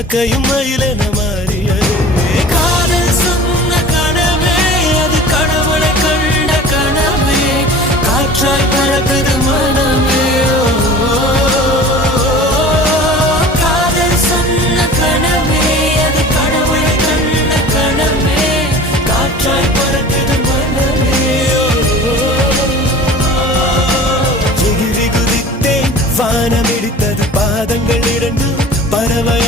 காக்கையும் மயிலென மாறியது. காதல் சொன்ன கனவே அது கடவுளை கண்ட கனவே, காற்றாய் பறக்குது மனமே. காதல் சொன்ன கனவே அது கடவுளை கண்ட கனவே, காற்றாய் பறக்குது மனமே. எகிரி குதித்தேன், வானம் இடித்தது பாதங்கள் இரண்டு, பறவை